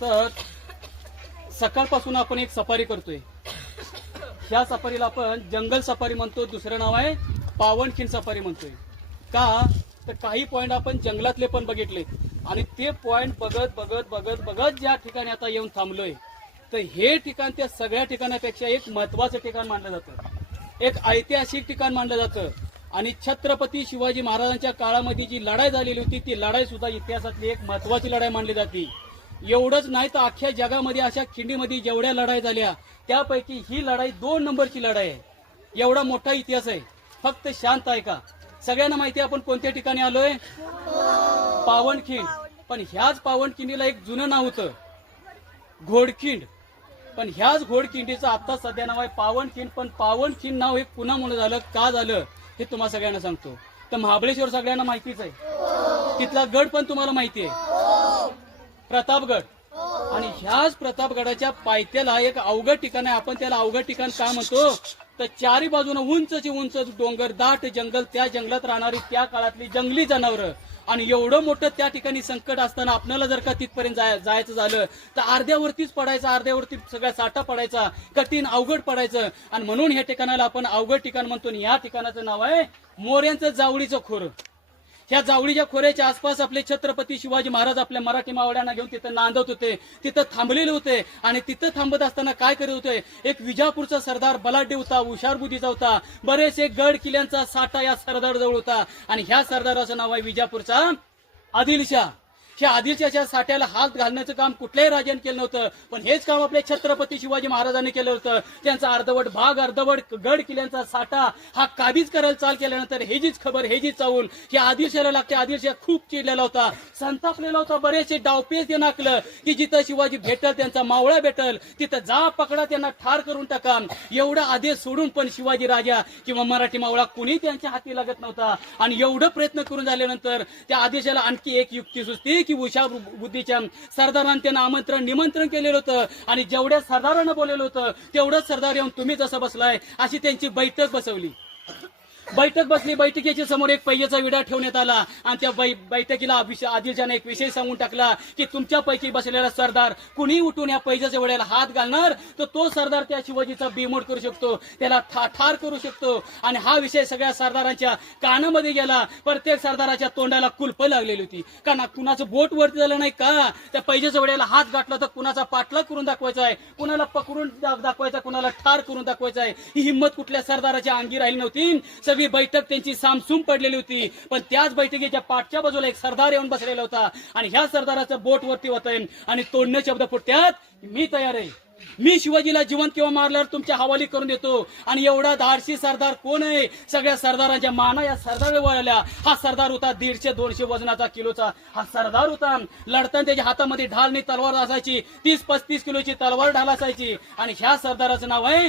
तर सकाळपासून आपण एक सफारी करतोय. ह्या सफारीला आपण जंगल सफारी म्हणतो, दुसरं नाव आहे पावनखिंड सफारी म्हणतोय. का तर काही पॉइंट आपण जंगलातले पण बघितले आणि ते पॉइंट बघत बघत बघत बघत ज्या ठिकाणी आता येऊन थांबलोय, तर हे ठिकाण त्या सगळ्या ठिकाणापेक्षा एक महत्वाचं ठिकाण मानलं जातं, एक ऐतिहासिक ठिकाण मानलं जातं. आणि छत्रपती शिवाजी महाराजांच्या काळामध्ये जी लढाई झालेली होती, ती लढाई सुद्धा इतिहासातली एक महत्वाची लढाई मानली जाते. एवढंच नाही तर अख्ख्या जगामध्ये अशा खिंडीमध्ये जेवढ्या लढाई झाल्या त्यापैकी ही लढाई 2 नंबरची लढाई आहे. एवढा मोठा इतिहास आहे. फक्त शांत आहे का? सगळ्यांना माहिती आहे आपण कोणत्या ठिकाणी आलोय? पावनखिंड. पण ह्याच पावनखिंडीला एक जुनं नाव होतं, घोडखिंड. पण ह्याच घोडखिंडीचं आता सध्या नाव आहे पावनखिंड. पण पावनखिंड नाव हे पुन्हा झालं, का झालं हे तुम्हाला सगळ्यांना सांगतो. तर महाबळेश्वर सगळ्यांना माहितीच आहे, तिथला गड पण तुम्हाला माहिती आहे, प्रतापगड. आणि ह्याच प्रतापगडाच्या पायथ्याला एक अवघड ठिकाण आहे. आपण त्याला अवघड ठिकाण का म्हणतो? तर चारी बाजूने उंचची उंच डोंगर, दाट जंगल, त्या जंगलात राहणारी त्या काळातली जंगली जनावरं. आणि एवढं मोठं त्या ठिकाणी संकट असताना आपल्याला जर का तिथपर्यंत जायचं झालं तर अर्ध्यावरतीच पडायचं, अर्ध्यावरती सगळा साठा पडायचा, कठीण अवघड पडायचं. आणि म्हणून ह्या ठिकाणाला आपण अवघड ठिकाण म्हणतो. आणि ह्या ठिकाणाचं नाव आहे मोऱ्यांचं जावळीचं खोरं. ह्या जावळीच्या खोऱ्याच्या आसपास आपले छत्रपती शिवाजी महाराज आपल्या मराठी मावळ्यांना घेऊन तिथं नांदत होते, तिथं थांबलेले होते. आणि तिथं थांबत असताना काय करत होते? एक विजापूरचा सरदार बलाढ्य होता, हुशार बुद्धीचा होता, बरेचसे गड किल्ल्यांचा साठा या सरदार जवळ होता. आणि ह्या सरदाराचं नाव आहे विजापूरचा आदिलशाह. ह्या आदिलशाहच्या साठ्याला हात घालण्याचं काम कुठल्याही राजाने केलं नव्हतं, पण हेच काम आपल्या छत्रपती शिवाजी महाराजांनी केलं होतं. त्यांचा अर्धवट भाग, अर्धवट गड किल्ल्यांचा साठा हा काबीज करायला चाल केल्यानंतर हे जीच खबर, हे जी चावून ह्या आदिलशाहला लागते. आदिलशाह खूप चिडलेला होता, संतापलेला होता. बरेचसे डावपेच ते नाकलं की जिथं शिवाजी भेटल, त्यांचा मावळा भेटल, तिथं जा पकडा, त्यांना ठार करून टाका. एवढा आदेश सोडून पण शिवाजी राजा किंवा मराठी मावळा कुणी त्यांच्या हाती लागत नव्हता. आणि एवढं प्रयत्न करून झाल्यानंतर त्या आदेशाला आणखी एक युक्ती सुचती की हुशार बुद्धीच्या सरदारांनी त्यांना निमंत्रण केलेलं होतं. आणि जेवढ्या सरदारांना बोललेलं होतं तेवढंच सरदार येऊन तुम्ही जसं बसलाय अशी त्यांची बैठक बसवली. बैठक बसली. बैठकीच्या समोर एक पैजेचा विडा ठेवण्यात आला आणि त्या बैठकीला आदिलशाहने एक विषय सांगून टाकला की तुमच्यापैकी बसलेला सरदार कुणी उठून या पैजेच्या विड्याला हात घालणार तर तो सरदार त्या शिवाजीचा बिमोड करू शकतो, त्याला ठार करू शकतो. आणि हा विषय सगळ्या सरदारांच्या कानामध्ये गेला. प्रत्येक सरदाराच्या तोंडाला कुलप लागलेली होती. का ना कुणाचं बोट वरती झालं नाही का? त्या पैजेच्या विड्याला हात घातला तर कुणाचा पाठलाग करून दाखवायचा आहे, कुणाला पकडून दाखवायचा, कुणाला ठार करून दाखवायचा आहे. ही हिंमत कुठल्या सरदाराच्या अंगी राहिली नव्हती. सगळी बैठक त्यांची सामसूम पडलेली होती. पण त्याच बैठकीच्या पाठच्या बाजूला एक सरदार येऊन बसलेला होता आणि ह्या सरदाराचं बोट वरती होतंय आणि तोडणे शब्द फुटत्यात, मी तयार आहे, मी शिवाजीला जिवंत किंवा मारल्यावर तुमच्या हवाली करून देतो. आणि एवढा धाडसी सरदार कोण आहे? सगळ्या सरदारांच्या माना या सरदार वळल्या. हा सरदार होता 150-200 वजनाचा किलोचा हा सरदार होता. लढताना त्याच्या हातामध्ये ढाल आणि तलवार असायची, 30-35 किलोची तलवार ढाल असायची. आणि ह्या सरदाराचं नाव आहे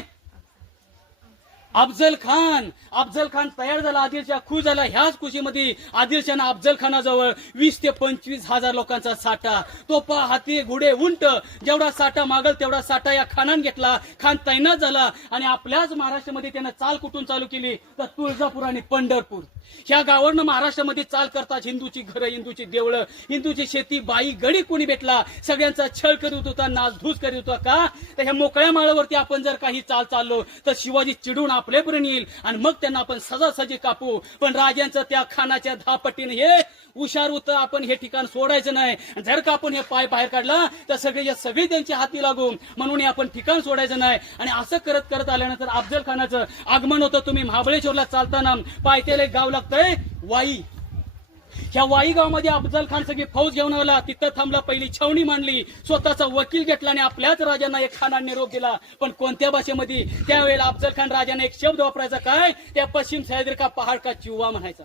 अफजल खान. अफजल खान तयार झाला, आदिलशाह खुश झाला. ह्याच खुशीमध्ये आदिलशाहनं अफजल खानाजवळ 20 ते 25 हजार लोकांचा साठा, तोफा, हाती, घोडे, उंट, जेवढा साठा मागल तेवढा साठा या खानानं घेतला. खान तैनात झाला आणि आपल्याच महाराष्ट्रामध्ये त्यानं चाल कुठून चालू केली तर तुळजापूर आणि पंढरपूर ह्या गावावरनं महाराष्ट्रामध्ये चाल करतात. हिंदूची घरं, हिंदूची देवळं, हिंदूची शेती, बाई, गडी कोणी भेटला सगळ्यांचा छळ करीत होता, नासधूस करीत होता. का तर ह्या मोकळ्या माळावरती आपण जर काही चाललो तर शिवाजी चिडून आपल्यापर्यंत येईल आणि मग त्यांना आपण सजासजी कापू. पण राजांचं त्या खानाच्या 10 पटीने हे हुशार होतं. आपण हे ठिकाण सोडायचं नाही. जर का आपण हे पाय बाहेर काढला तर सगळी त्यांच्या हाती लागू, म्हणून हे आपण ठिकाण सोडायचं नाही. आणि असं करत करत आल्यानंतर अफजल खानाचं आगमन होतं. तुम्ही महाबळेश्वरला चालताना पायथ्याला एक गाव लागतंय वाई. ह्या वाई गावामध्ये अफजल खान सगळी फौज घेऊन आला. तिथं थांबला, पहिली छावणी मांडली, स्वतःचा वकील घेतला आणि आपल्याच राजांना एक खानाने निरोप दिला. पण कोणत्या भाषेमध्ये? त्यावेळेला अफजल खान राजाने एक शब्द वापरायचा, काय? त्या पश्चिम सह्याद्री का पहाड का चिव्वा म्हणायचा.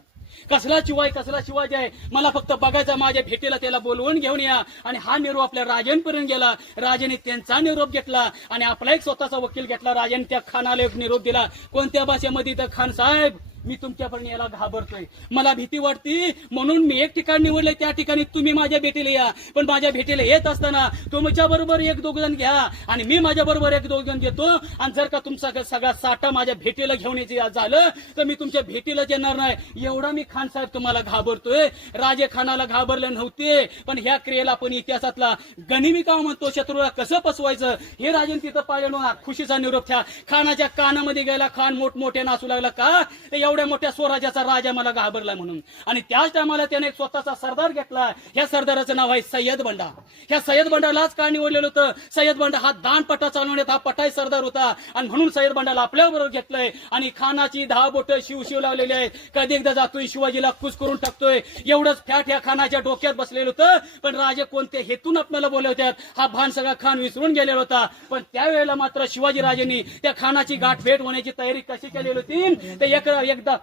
कसला चिवाय, कसला शिवाजी आहे, मला फक्त बघायचा, माझ्या भेटीला त्याला बोलवून घेऊन या. आणि हा निरोप आपल्या राजांपर्यंत गेला. राजाने त्यांचा निरोप घेतला आणि आपला एक स्वतःचा वकील घेतला. राजाने त्या खानाला एक निरोप दिला. कोणत्या भाषेमध्ये? तर खान साहेब मी तुमच्यापर्यंत यायला घाबरतोय, मला भीती वाटते, म्हणून मी एक ठिकाण निवडलंय, त्या ठिकाणी तुम्ही माझ्या भेटीला या. पण माझ्या भेटीला येत असताना तुमच्या बरोबर एक दोघ जण घ्या आणि मी माझ्या बरोबर एक दोघ जण घेतो. आणि जर का तुमचा सगळा साठा माझ्या भेटीला घेऊन यायचं झालं तर मी तुमच्या भेटीला येणार नाही. एवढा मी खान साहेब तुम्हाला घाबरतोय. राजे खानाला घाबरले नव्हते, पण ह्या क्रियेला आपण इतिहासातला गनिमी का म्हणतो, शत्रूला कसं फसवायचं हे राजन तिथं पाहिलं. खुशीचा निरोप त्या खानाच्या कानामध्ये गेला. खान मोठमोठ्या नाचू लागला, का तर एवढ्या मोठ्या स्वराज्याचा राजा मला घाबरला म्हणून. आणि त्याच टायमाला त्याने एक स्वतःचा सरदार घेतला. ह्या सरदाराचं नाव आहे सय्यद बंडा. ह्या सय्यद बंडालाच का निवडलेलं होतं? सय्यद बंडा हा दानपट्टा चालवण्यात हा पटाई सरदार होता आणि म्हणून सय्यद बंडाला आपल्याबरोबर घेतलंय. आणि खानाची 10 बोटं शिव लावलेली आहेत. कधी एकदा जातोय शिवाजीला खुश करून टाकतोय, एवढंच फॅट ह्या खानाच्या डोक्यात बसलेलं होतं. पण राजे कोणत्या हेतून आपल्याला बोलवतात हा भान सगळा खान विसरून गेलेला होता. पण त्यावेळेला मात्र शिवाजी राजेंनी त्या खानाची गाठ भेट होण्याची तयारी कशी केलेली होती ते एकदा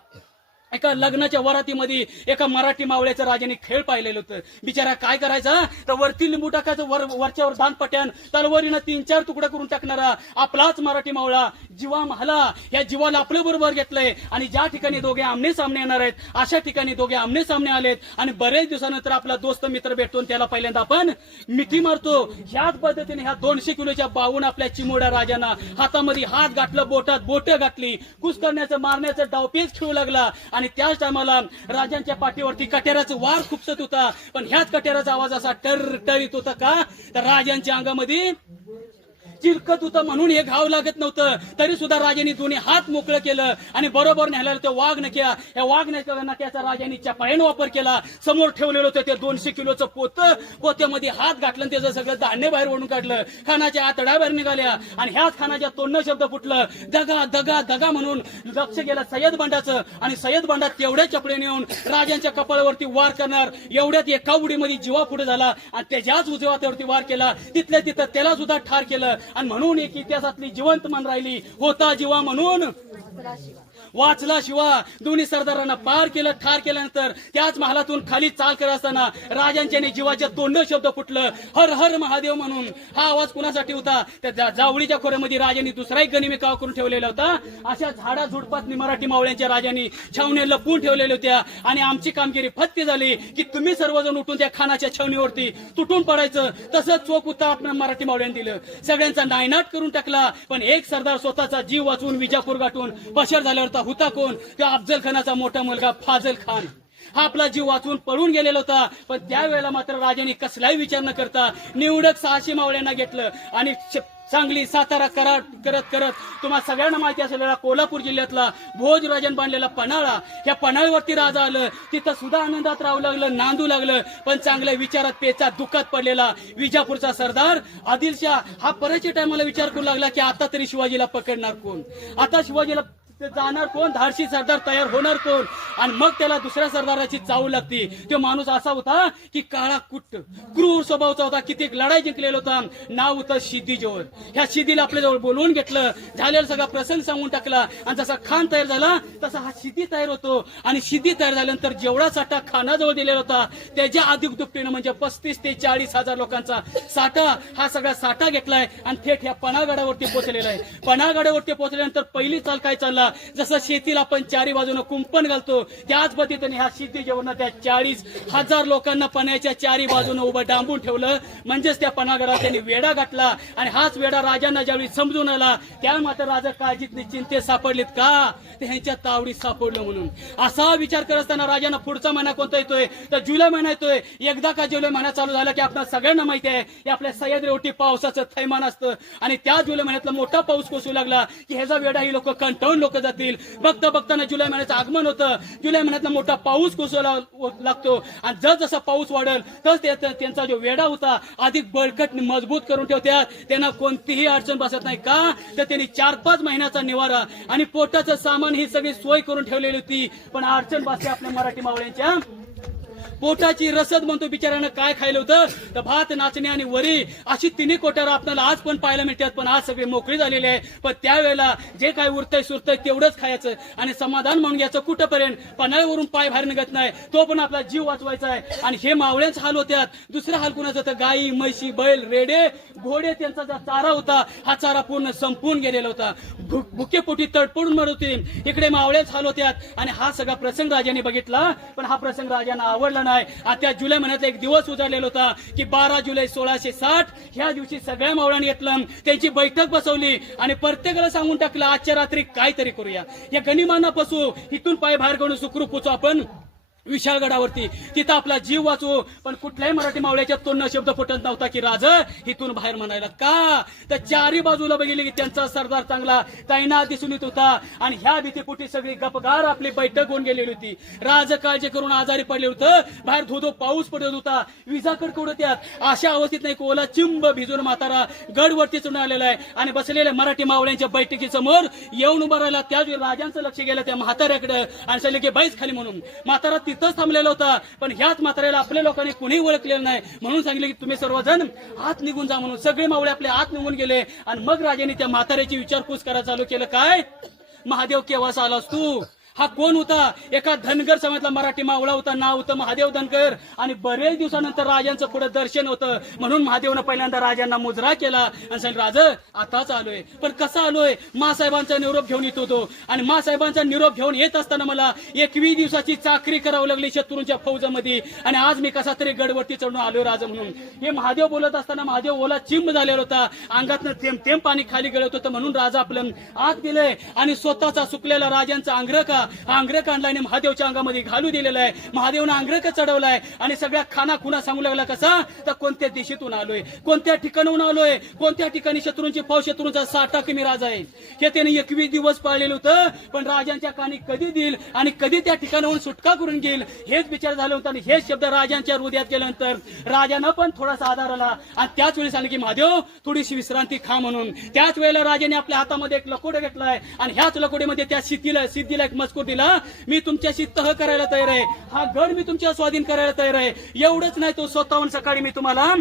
एका लग्नाच्या वरातीमध्ये एका मराठी मावळ्याचं राजाने खेळ पाहिलेलं होतं. बिचारा काय करायचा तर वरती लिंबू टाकायचं, वरच्यावर दानपट्यान तलवारीनं 3-4 तुकडा करून टाकणारा आपलाच मराठी मावळा जीवा महाला. या जीवाला आपल्या बरोबर घेतलंय आणि ज्या ठिकाणी दोघे आमने सामने येणार आहेत अशा ठिकाणी दोघे आमने सामने आलेत. आणि बरेच दिवसानंतर आपला दोस्त मित्र भेटतो, त्याला पहिल्यांदा आपण मिठी मारतो. ह्याच पद्धतीने ह्या 200 किलोच्या बावून आपल्या चिमोड्या राजांना हातामध्ये हात घातलं, बोटात बोट घातली, कुस करण्याचं मारण्याचं डावपेच खेळू लागला. आणि त्याच टायमाला राजांच्या पाठीवरती कट्याराचं वार खुपसत होता. पण ह्याच कट्याराचा आवाज असा टर येत होता, का तर राजांच्या अंगामध्ये चिरकत होतं म्हणून हे घाव लागत नव्हतं. तरी सुद्धा राजांनी दोन्ही हात मोकळं केलं आणि बरोबर न्यायला ते वाघ नक्या. या वाघ नक्याचा राजांनी चपाळ्याने वापर केला. समोर ठेवलेलं होतं ते 200 किलोचं पोत्यामध्ये हात घातलं, त्याचं सगळं धान्य बाहेर ओढून काढलं. खानाच्या आतड्या बाहेर निघाल्या आणि ह्याच खानाच्या तोंडनं शब्द फुटलं, दगा दगा दगा म्हणून लक्ष गेलं सय्यद बंडाचं. आणि सय्यद बंडा तेवढ्या चपळेने येऊन राजांच्या कपाळावरती वार करणार, एवढ्यात एका उडीमध्ये जीवा पुढे झाला आणि त्याच्याच उजव्या हातावरती वार केला. तिथल्या तिथं त्याला सुद्धा ठार केलं. आणि म्हणून एक इतिहासातली जिवंत मान राहिली, होता जीवा म्हणून वाचला शिवा. दोन्ही सरदारांना पार केलं, ठार केल्यानंतर त्याच महालातून खाली चाल करत असताना राजांच्या जीवाच्या तोंड शब्द फुटलं, हर हर महादेव म्हणून. हा आवाज कुणासाठी होता? त्या जावळीच्या खोऱ्यामध्ये राजांनी दुसरा एक गनिमी काव करून ठेवलेला होता. अशा झाडा झुडपात मराठी मावळ्यांच्या राजांनी छावण्या लपवून ठेवलेल्या होत्या. आणि आमची कामगिरी फत्ते झाली की तुम्ही सर्वजण उठून त्या खानाच्या छावणीवरती तुटून पडायचं. तसंच चोख उत्तर आपण मराठी मावळ्यांनी दिलं, सगळ्यांचा नायनाट करून टाकला. पण एक सरदार स्वतःचा जीव वाचवून विजापूर गाठून पशर झाल्यावर होता कोण? त्या अफजल खानाचा मोठा मुलगा फाजल खान. हा आपला जीव वाचवून पळून गेलेला होता. पण त्यावेळेला मात्र राजांनी कसलाही विचार न करता निवडक 600 मावळ्यांना घेतलं आणि सांगली, सातारा करत तुम्हाला सगळ्यांना माहिती असलेला कोल्हापूर जिल्ह्यातला भोज राजन बांधलेला पन्हाळा, ह्या पन्हाळ्यावरती राजा आलं. तिथं सुद्धा आनंदात राहू लागलं, नांदू लागलं. पण चांगल्या विचारात पेचा दुःखात पडलेला विजापूरचा सरदार आदिलशाह हा परतच्या टायमाला विचार करू लागला की आता तरी शिवाजीला पकडणार कोण, आता शिवाजीला जाणार कोण, धाडशी सरदार तयार होणार कोण. आणि मग त्याला दुसऱ्या सरदाराची चावू लागती. तो माणूस असा होता की काळा कुट्ट क्रूर स्वभावाचा होता, कित्येक लढाई जिंकलेला होता. नाव होतं शिदीजवळ. ह्या शिदीला आपल्याजवळ बोलवून घेतलं, झालेला सगळा प्रसंग सांगून टाकला. आणि जसा खान तयार झाला तसा हा शिदी तयार होतो. आणि शिदी तयार झाल्यानंतर जेवढा साठा खानाजवळ दिलेला होता त्याच्या अधिक दुपटीनं म्हणजे 35 ते 40 हजार लोकांचा साठा, हा सगळा साठा घेतलाय आणि थेट ह्या पन्हाळगडावरती पोहोचलेला आहे. पन्हाळगडावरती पोहोचल्यानंतर पहिली चाल काय चालला, जसं शेतीला आपण चारी बाजूने कुंपण घालतो त्याच पद्धतीने ह्या शेती जेवण त्या 40,000 लोकांना पण्याच्या चारी बाजूने उभं डांबून ठेवलं. म्हणजेच त्या पन्हाळगडावर त्यांनी वेढा घातला. आणि हाच वेढा राजांना ज्यावेळी समजून आला त्या मात्र राजा काळजीत चिंतेत सापडलेत, का ते ह्यांच्या तावडीत सापडलं म्हणून. असा विचार करत असताना राजांना पुढचा महिना कोणता येतोय तर जुलै महिना येतोय. एकदा का जुलै महिना चालू झाला की आपल्या सगळ्यांना माहिती आहे की आपल्या सह्याद्रीवरती पावसाचं थैमान असतं. आणि त्या जुलै महिन्यातला मोठा पाऊस कोसू लागला की ह्याचा वेढा ही लोक कंटाळून जातील. बघता बघताना जुलै महिन्याचं आगमन होतं. जुलै महिन्यातला मोठा पाऊस कोसळला लागतो. आणि जसजसा पाऊस वाढेल तस त्यांचा जो वेढा होता अधिक बळकट मजबूत करून ठेवतात. त्यांना कोणतीही अडचण बसत नाही, का तर त्यांनी 4-5 महिन्याचा निवारा आणि पोटाचं सामान ही सगळी सोय करून ठेवलेली होती. पण अडचण बसते आपल्या मराठी मावळ्यांच्या पोटाची रसद म्हणतो बिचाऱ्यानं काय खायलं होतं तर भात, नाचणी आणि वरी अशी तिन्ही कोठार आपल्याला आज पण पाहायला मिळतात. पण आज सगळे मोकळी झालेले आहे. पण त्यावेळेला जे काय उरतंय सुरतंय तेवढंच खायचं आणि समाधान म्हणून घ्यायचं. कुठंपर्यंत पन्हाळ्यावरून पाय बाहेर निघत नाही, तो पण आपला जीव वाचवायचा आहे. आणि हे मावळ्यांचा हाल होत्यात. दुसरा हाल कुणाचा तर गाई, म्हशी, बैल, रेडे, घोडे त्यांचा जो चारा होता हा चारा पूर्ण संपून गेलेला होता. भुकेपोटी तडपडून मरत होते. इकडे मावळ्याच हाल होत्यात. आणि हा सगळा प्रसंग राजाने बघितला. पण हा प्रसंग राजांना आवडला नाही. आणि त्या जुलै महिन्यातला एक दिवस उजाडलेला होता की 12 जुलै 1660 ह्या दिवशी सगळ्या मावळ्यांनी घेतलं, त्यांची बैठक बसवली आणि प्रत्येकाला सांगून टाकलं आजच्या रात्री काहीतरी करूया. या गनिमांना बसू, इथून पाय बाहेर काढून सुखरूप पोचू आपण विशाळगडावरती, तिथं आपला जीव वाचवू. पण कुठल्याही मराठी मावळ्याच्या तोंड शब्द फुटत नव्हता की राज इथून बाहेर म्हणायला. का तर चारी बाजूला बघितले की त्यांचा सरदार चांगला तैनात दिसून येत होता. आणि ह्या भीतीपोटी सगळी गपगार आपली बैठक होऊन गेलेली होती. राज काळजी करून आजारी पडले होतं. बाहेर धोधो पाऊस पडत होता, विजा कडकडत्यात. अशा अवस्थेत नाही ओला चिंब भिजून म्हातारा गडवरती चढून आलेला आहे. आणि बसलेल्या मराठी मावळ्यांच्या बैठकीसमोर येऊन उभा राहिला. त्यावेळी राजांचं लक्ष गेलं त्या म्हाताऱ्याकडे आणि सांगितलं की बैस खाली म्हणून. म्हातारा तिथंच थांबलेला होता. पण ह्याच म्हाताऱ्याला आपल्या लोकांनी कुणीही ओळखलेलं नाही. म्हणून सांगितलं की तुम्ही सर्वजण आत निघून जा म्हणून. सगळे मावळे आपले आत निघून गेले. आणि मग राजाने त्या म्हाताऱ्याची विचारपूस करायला चालू केलं. काय महादेव केव्हा आलास तू? हा कोण होता? एका धनगर समाजातला मराठी मावळा होता. नाव होतं महादेव धनगर. आणि बरेच दिवसानंतर राजांचं पुढे दर्शन होतं. म्हणून महादेवनं पहिल्यांदा राजांना मुजरा केला आणि सांगितलं राज आताच आलोय. पण कसा आलोय? मासाहेबांचा निरोप घेऊन येत होतो. आणि मासाहेबांचा निरोप घेऊन येत असताना मला 21 दिवसाची चाकरी करावी लागली शत्रूंच्या फौजामध्ये. आणि आज मी कसा तरी गडवरती चढून आलोय राज म्हणून. हे महादेव बोलत असताना महादेव ओला चिंब झालेला होता. अंगातनं थेंब थेंब पाणी खाली गळत होतं. म्हणून राजा आपलं आत गेलंय आणि स्वतःचा सुकलेला राजांचा अंग्रका अंग्रक आणला आणि महादेवच्या अंगामध्ये घालू दिलेला आहे. महादेवनं अंग्रक चढवलाय आणि सगळ्या खाना खुना सांगू लागला. कसा तर कोणत्या दिशेतून आलोय, कोणत्या ठिकाणाहून आलोय, कोणत्या ठिकाणी शत्रूंची फौज, शत्रूंचा साठा कमी राजा आहे हे त्याने 21 दिवस पाळलेलं होतं. पण राजांच्या कानी कधी देईल आणि कधी त्या ठिकाणाहून सुटका करून घेईल हेच विचार झालं होतं. आणि हेच शब्द राजांच्या हृदयात गेल्यानंतर राजानं पण थोडासा आधार आला. आणि त्याच वेळी सांगितलं की महादेव थोडीशी विश्रांती खा म्हणून. त्याच वेळेला राजाने आपल्या हातामध्ये एक लकोडं घेतलाय आणि ह्याच लकोडीमध्ये त्या सिद्धीला एक मजकूर दिला. मी तुमच्याशी तह करायला तयार आहे. हा गड मी तुमच्या स्वाधीन करायला तयार आहे. एवढंच नाही, तो स्वतःहून सकाळी मी तुम्हाला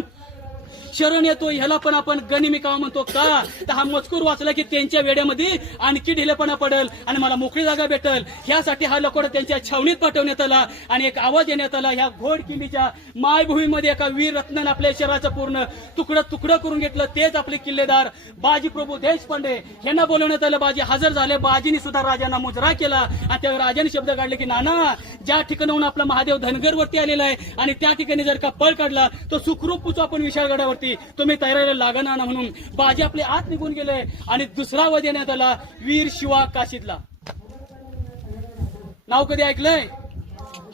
शरण येतो. ह्याला पण आपण गनिमी का म्हणतो. का तर हा मजकूर वाचला की त्यांच्या वेड्यामध्ये आणखी ढिलेपणा पडेल आणि मला मोकळी जागा भेटेल. ह्यासाठी हा लकोडा त्यांच्या छावणीत पाठवण्यात आला आणि एक आवाज देण्यात आला. ह्या घोडकिल्लीच्या मायभूमीमध्ये एका वीर रत्नानं आपल्या शहराचं पूर्ण तुकडं करून घेतलं. तेच आपले किल्लेदार बाजी प्रभू देशपांडे यांना बोलवण्यात आलं. बाजी हजर झाले. बाजीने सुद्धा राजांना मुजरा केला आणि त्यावेळी राजाने शब्द काढले की नाना ज्या ठिकाणाहून आपला महादेव धनगरवरती आलेला आहे आणि त्या ठिकाणी जर का पळ काढला तो सुखरूप पोचू आपण विशाळगडावरती, तुम्ही तयारीला लागा ना म्हणून बाजी आपले आत निघून गेले. आणि दुसरा आवाज देण्यात आला वीर शिवा काशीदला. नाव कधी ऐकलंय?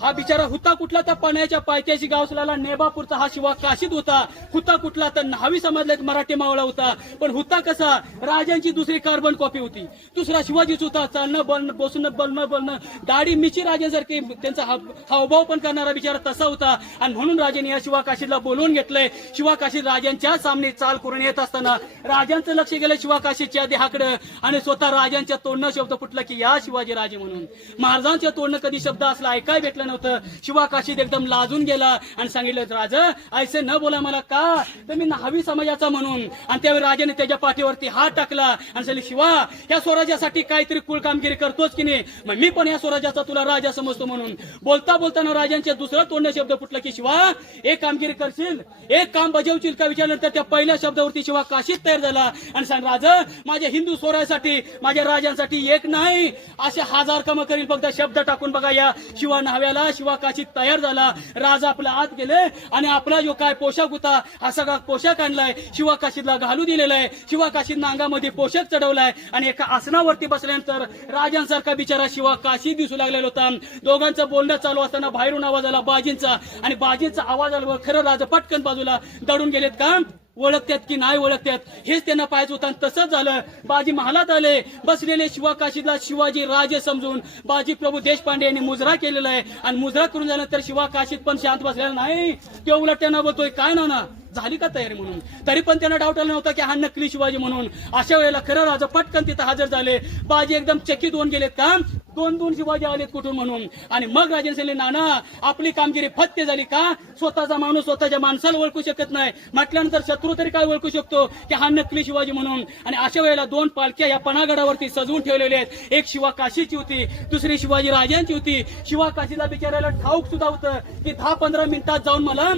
हा बिचारा हुता कुठला तर पाण्याच्या पायथ्याशी गावसला नेबापूरचा हा शिवा काशीद होता. हुता कुठला तर न्हावी समाजला मराठी मावळा होता. पण हुता कसा? राजांची दुसरी कार्बन कॉपी होती. दुसरा शिवाजीच होता. चालणं बोलणं बसणं बोलणं दाढी मिची राजासारखी त्यांचा हावभाव पण करणारा बिचारा तसा होता. आणि म्हणून राजाने या शिवा काशीदला बोलवून घेतलंय. शिवा काशीद राजांच्या सामने चाल करून येत असताना राजांचं लक्ष गेलं शिवा काशीदच्या देहाकडे आणि स्वतः राजांच्या तोंडनं शब्द फुटला की या शिवाजी राजे म्हणून. महाराजांच्या तोंडनं कधी शब्द असला ऐकाय भेटला नव्हतं. शिवा काशीद एकदम लाजून गेला आणि सांगितलं राजा ऐसे न बोला मला. का तर मी न्हावी समाजाचा म्हणून. आणि त्यावेळी राजाने त्याच्या पाठीवरती हात टाकला आणि सांगितलं शिवा या स्वराज्यासाठी काहीतरी कुळ कामगिरी करतोच की नाही, मग मी पण या स्वराज्याचा तुला राजा समजतो म्हणून. बोलताना राजांच्या दुसरा तोंड शब्द फुटला की शिवा एक कामगिरी करशील, एक काम बजावशील का विचारल्यानंतर त्या पहिल्या शब्दावरती शिवा काशीद तयार झाला आणि सांग राजा माझ्या हिंदू स्वराज्यासाठी माझ्या राजांसाठी एक नाही असे 1000 कामं करील. फक्त शब्द टाकून बघा. या शिवा न्हाव्याला शिवा काशीद तयार झाला. राजा आपला आत गेले आणि आपला जो काय पोशाख होता हा सगळा पोशाख आणलाय शिवा काशीदला घालू दिलेला आहे. शिवा काशीदनं अंगामध्ये पोशाख चढवलाय आणि एका आसनावरती बसल्यानंतर राजांसारखा बिचारा शिवा काशीद दिसू लागलेला होता. दोघांचं बोलणं चालू असताना बाहेरून आवाज आला बाजींचा आणि बाजींचा आवाज आला. खरं राजा पटकन बाजूला दडून गेलेत. का ओळखतात की नाही ओळखतात हेच त्यांना पाहायचं होतं. तसंच झालं. बाजी महालात आले. बसलेले शिवा काशीदला शिवाजी राजे समजून बाजी प्रभू देशपांडे यांनी मुजरा केलेला आहे. आणि मुजरा करून झाल्यानंतर शिवा काशीद पण शांत बसलेला नाही. ते उलट त्यांना बोलतोय काय नाना झाली का तयारी म्हणून. तरी पण त्यांना डाऊट आला नव्हता की हा नकली शिवाजी म्हणून. अशा वेळेला खरं राजा पटकन तिथं हजर झाले. बाजी एकदम चकित होऊन गेलेत का दोन शिवाजी आलेत कुठून म्हणून. आणि मग राजाने सांगितले नाना आपली कामगिरी फत्ते झाली का. स्वतःचा माणूस स्वतःच्या माणसाला ओळखू शकत नाही म्हटल्यानंतर शत्रू तरी काय ओळखू शकतो की हा नकली शिवाजी म्हणून. आणि अशा वेळेला दोन पालख्या या पणागडावरती सजवून ठेवलेल्या आहेत. एक शिवा काशीची होती दुसरी शिवाजी राजांची होती. शिवा काशीला बिचारायला ठाऊक सुद्धा होतं की 10-15 मिनिटात जाऊन मला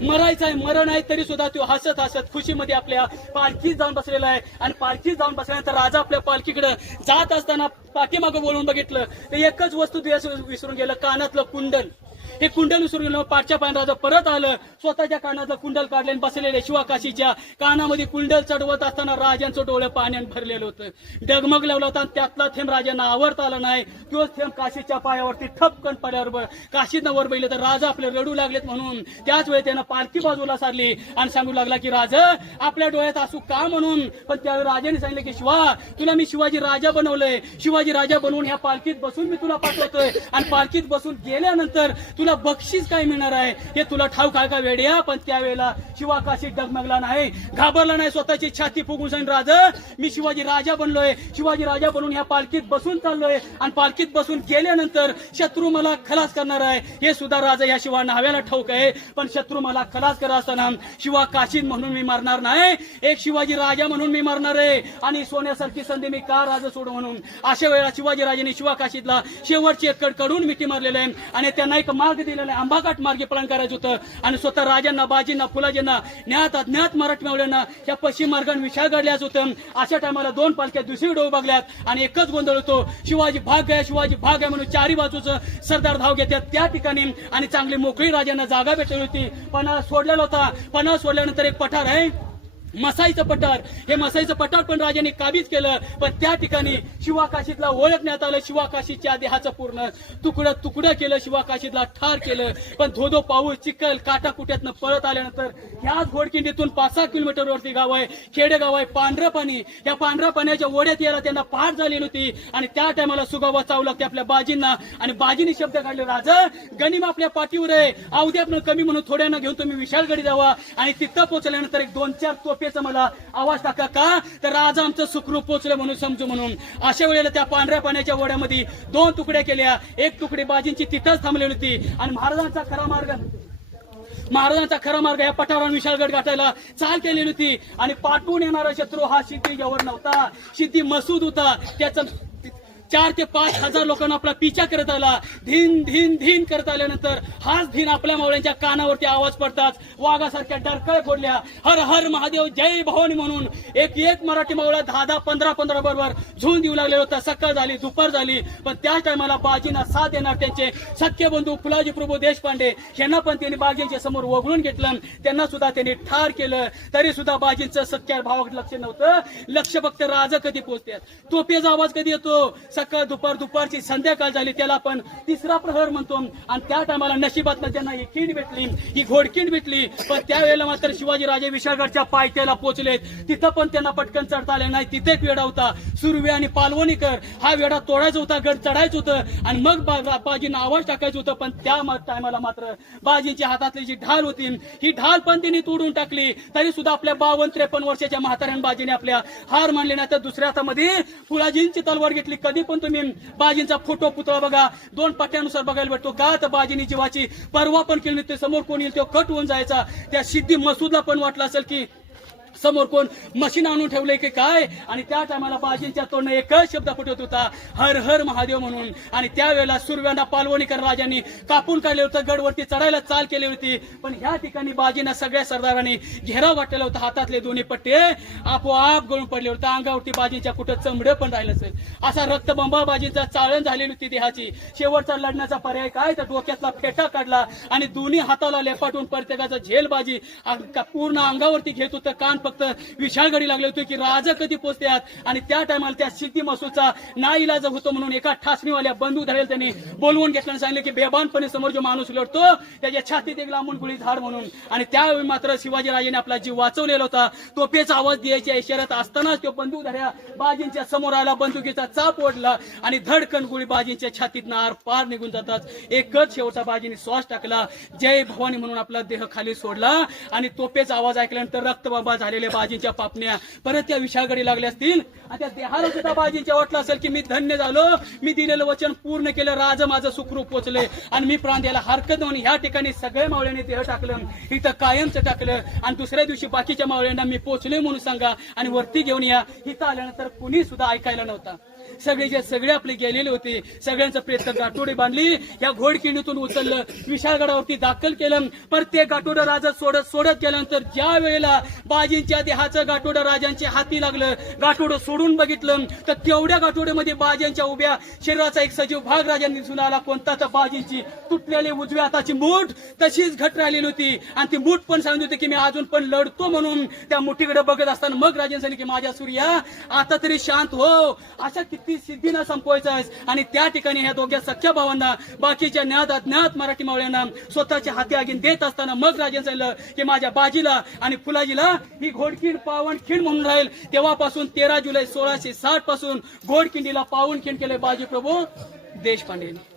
मरायचं आहे. मरण आहे तरी सुद्धा तो हसत हसत खुशीमध्ये आपल्या पालखीत जाऊन बसलेला आहे. आणि पालखीत जाऊन बसल्यानंतर राजा आपल्या पालखीकडे जात असताना पाठीमागं बोलून बघितलं तर एकच वस्तू विसरून गेलं कानातलं कुंडल. हे कुंडल विसरून गेलं. पाठच्या पायानं राजा परत आलं स्वतःच्या कानातलं कुंडल काढले आणि बसलेले शिवाकाशीच्या कानामध्ये कुंडल चढवत असताना राजांचं डोळं पाण्याने भरलेलं होतं. डगमग लावला होता. त्यातला थेंब राजांना आवडता आला नाही. तोच थेंब काशीच्या पायावरती ठपकन पडल्यावर काशीतनं वर बघितलं तर राजा आपले रडू लागलेत म्हणून. त्याच वेळी त्यानं पालखी बाजूला सारली आणि सांगू लागला की राजा आपल्या डोळ्यात असू का म्हणून. पण त्यावेळी राजाने सांगितलं की शिवा तुला मी शिवाजी राजा बनवलंय. शिवाजी राजा बनवून ह्या पालखीत बसून मी तुला पाठवतोय. आणि पालखीत बसून गेल्यानंतर तुला बक्षीस काय मिळणार आहे हे तुला ठाऊक आहे का वेड्या. पण त्यावेळेला शिवा काशी डगमगला नाही घाबरला नाही. स्वतःची छाती फुगून सांगितलं राजा मी शिवाजी राजा बनलोय. शिवाजी राजा बनून ह्या पालखीत बसून चाललोय. आणि पालखीत बसून गेल्यानंतर शत्रू मला खलास करणार आहे हे सुद्धा राजा या शिवा नाव्याला ठाऊक आहे. पण शत्रू मला खलास करत असताना शिवा काशीत म्हणून मी मरणार नाही. एक शिवाजी राजा म्हणून मी मरणार आहे. आणि सोन्यासारखी संधी मी का राजा सोडू म्हणून. अशा वेळेला शिवाजी राजाने शिवा काशीतला शेवटची एक कडकडून मिठी मारलेलं आहे. आणि त्यांना एक मार्ग दिलेला आहे. आंबाघाट मार्गे पळण करायचं होतं. आणि स्वतः राजांना बाजींना फुलाजींना ज्ञात अज्ञात मराठी मावळ्यांना या पश्चिम मार्गाने विशाळ गाडल्याच होतं. अशा टायमाला दोन पालख्या दुसरीकडे बघल्यात आणि एकच गोंधळ होतो शिवाजी भाग आहे शिवाजी भाग आहे म्हणून चारी बाजूचं सरदार धाव घेतात त्या ठिकाणी. आणि चांगली मोकळी राजांना जागा भेटली होती. पणा सोडलेला होता. पणा सोडल्यानंतर एक पठार आहे मसाईचं पठार. हे मसाईचं पठार पण राजाने काबीज केलं. पण त्या ठिकाणी शिवाकाशीतला ओळखण्यात आलं. शिवाकाशीच्या देहाचं पूर्ण तुकडं केलं. शिवाकाशीतला ठार केलं. पण धोधो पाऊस चिखल काटाकुट्यातनं पळत आल्यानंतर ह्याच घोडकिंडीतून 5-6 किलोमीटरवरती गाव आहे खेडेगाव आहे पांढरं पाणी. या पांढऱ्या पाण्याच्या ओढ्यात यायला त्यांना पहाट झालेली होती. आणि त्या टायमाला सुगावा चावला लागते आपल्या बाजींना. आणि बाजीने शब्द काढले राजा गनिम आपल्या पाठीवर आहे अवध्यातनं कमी म्हणून थोड्यानं घेऊन तुम्ही विशाळगडी जावा. आणि तिथं पोहोचल्यानंतर एक 2-4 तोफे मला आवाज टाका का तर राजा आमचं सुखरूप पोचलं म्हणून समजू म्हणून. अशा वेळेला त्या पांढऱ्या पाण्याच्या ओढ्यामध्ये 2 तुकड्या केल्या. एक तुकडी बाजींची तिथंच थांबलेली होती. आणि महाराजांचा खरा मार्ग या पठारावर विशाळगड गाठायला चाल केलेली होती. आणि पाठवून येणारा शत्रू हा सिद्धी गवर नव्हता. सिद्धी मसूद होता. त्याचा 4 ते 5 हजार लोकांना आपला पिछा करत आला. धीन धीन धीन करत आल्यानंतर हाच धीन आपल्या मावळ्यांच्या कानावरती आवाज पडताच वाघासारख्या डरकळ फोडल्या. हर हर महादेव जय भवानी म्हणून एक मराठी मावळा 10-10 15-15 बरोबर झुंड देऊ लागले होता. सकाळ झाली दुपार झाली. पण त्या टायमाला बाजींना साथ देणार त्यांचे सख्य बंधू फुलाजी प्रभू देशपांडे यांना पण त्यांनी बाजींच्या समोर वगळून घेतलं. त्यांना सुद्धा त्यांनी ठार केलं. तरी सुद्धा बाजींचं सख्या भावाकडे लक्ष नव्हतं. लक्ष फक्त राजा कधी पोहोचतात तोफेचा आवाज कधी येतो सकाळ दुपारची संध्याकाळ झाली त्याला आपण तिसरा प्रहर म्हणतो. आणि त्या टायमाला नशिबातनं त्यांना ही खिंड भेटली ही घोडखिंड भेटली. पण त्यावेळेला मात्र शिवाजी राजे विशाळगडच्या पायथ्याला पोहोचलेत. तिथं पण त्यांना पटकन चढता आले नाही. तिथे एक वेढा होता सुर्वे आणि पालवणीकर. हा वेढा तोडायचा होता गड चढायचं होतं आणि मग बाजींना आवाज टाकायचं होतं. पण त्या टायमाला मात्र बाजींच्या हातातली जी ढाल होती ही ढाल पण त्यांनी तोडून टाकली. तरी सुद्धा आपल्या 52-53 वर्षाच्या म्हाताऱ्यान बाजीने आपल्या हार मानले नाही. तर दुसऱ्या हातामध्ये फुलाजींची तलवार घेतली. कधी पण तुम्ही बाजींचा फोटो पुतळा बघा 2 पट्ट्यानुसार बघायला भेटतो का तर बाजींनी जीवाची पर्वा पण केली नव्हती. समोर कोण येईल तो कट होऊन जायचा. त्या सिद्धी मसूदला पण वाटलं असेल की समोर कोण मशीन आणून ठेवले की काय. आणि त्या टायमाला बाजींच्या तोंडनं एकच शब्द फुटत होता हर हर महादेव म्हणून. आणि त्यावेळेला सुर्व्यांना पालवणीकर राजांनी कापून काढले होतं. गडवरती चढायला चाल केली होती. पण ह्या ठिकाणी बाजींना सगळ्या सरदारांनी घेराव वाटलेला होता. हातातले दोन्ही पट्टे आपोआप गळून पडले होते. अंगावरती बाजींच्या कुठं चमडं पण राहिलं असेल. असा रक्तबंबा बाजींचा चाळण झालेली होती देहाची. शेवटचा लढण्याचा पर्याय काय तर डोक्यातला फेटा काढला आणि दोन्ही हाताला लेपाटून प्रत्येकाचा झेल बाजी पूर्ण अंगावरती घेत होतं. कान फक्त विशाळगडी लागले होते की राजा कधी पोचतात आणि त्या टायमाला त्या सिद्धी मसूचा नाईलाज होतो म्हणून एका ठासणीवाल्या बंदूक धरेल त्यांनी बोलवून घेतलं आणि सांगितलं की बेबानपणे समोर जो माणूस लढतो त्याच्या छातीत एक लांबून गुळी झाड म्हणून. आणि त्यावेळी मात्र शिवाजीराजेने आपला जीव वाचवलेला होता. तोफेचा आवाज द्यायच्या इशाऱ्यात असतानाच तो बंदूक धऱ्या बाजींच्या समोर आला, बंदुकीचा चाप ओढला आणि धडकन गुळी बाजींच्या छातीत आर पार निघून जातात. एकच शेवटचा बाजीने श्वास टाकला, जय भवानी म्हणून आपला देह खाली सोडला. आणि तोफेचा आवाज ऐकल्यानंतर रक्तबंबा झालेल्या बाजींच्या पापण्या परत त्या विशाळगडी लागल्या असतील आणि त्या देहाला सुद्धा बाजींच्या वाटलं असेल की मी धन्य झालो, मी दिलेलं वचन पूर्ण केलं, राज माझं सुखरूप पोचले आणि मी प्राण द्यायला हरकत म्हणून ह्या ठिकाणी सगळ्या मावळ्यांनी देह टाकलं, इथं कायमचं टाकलं. आणि दुसऱ्या दिवशी बाकीच्या मावळ्यांना मी पोचले म्हणून सांगा आणि वरती घेऊन या. इथं आल्यानंतर कुणी सुद्धा ऐकायला नव्हता. सगळे सगळे आपले गेलेले होते. सगळ्यांचं प्रेत गाठोडे बांधली, या घोडकिणीतून उचललं, विशाळगडावरती दाखल केलं. प्रत्येक गाठोडं राजा सोडत गेल्यानंतर ज्या वेळेला बाजींच्या देहाचं गाठोडं राजांच्या हाती लागलं, गाठोडं सोडून बघितलं तर तेवढ्या गाठोड्यामध्ये बाजींच्या उभ्या शरीराचा एक सजीव भाग राजांनी दिसून आला. कोणता तर बाजींची तुटलेली उजव्या हाताची मूठ तशीच घट राहिलेली होती आणि ती मूठ पण सांगत होती की मी अजून पण लढतो म्हणून. त्या मुठीकडे बघत असताना मग राजांनी सांगितलं की माझ्या सूर्या आता तरी शांत हो, अशा किती सिद्धीनं संपवायचं आहे. आणि त्या ठिकाणी ह्या दोघ्या सख्या भावांना बाकीच्या ज्ञात अज्ञात मराठी मावळ्यांना स्वतःच्या हाती आगीन देत असताना मग राजांनी सांगितलं की माझ्या बाजीला आणि फुलाजीला ही घोडखिंड पावनखिंड म्हणून राहील. तेव्हापासून 13 जुलै 1660 पासून घोडखिंडीला पावनखिंड केले बाजी प्रभू देशपांडेने.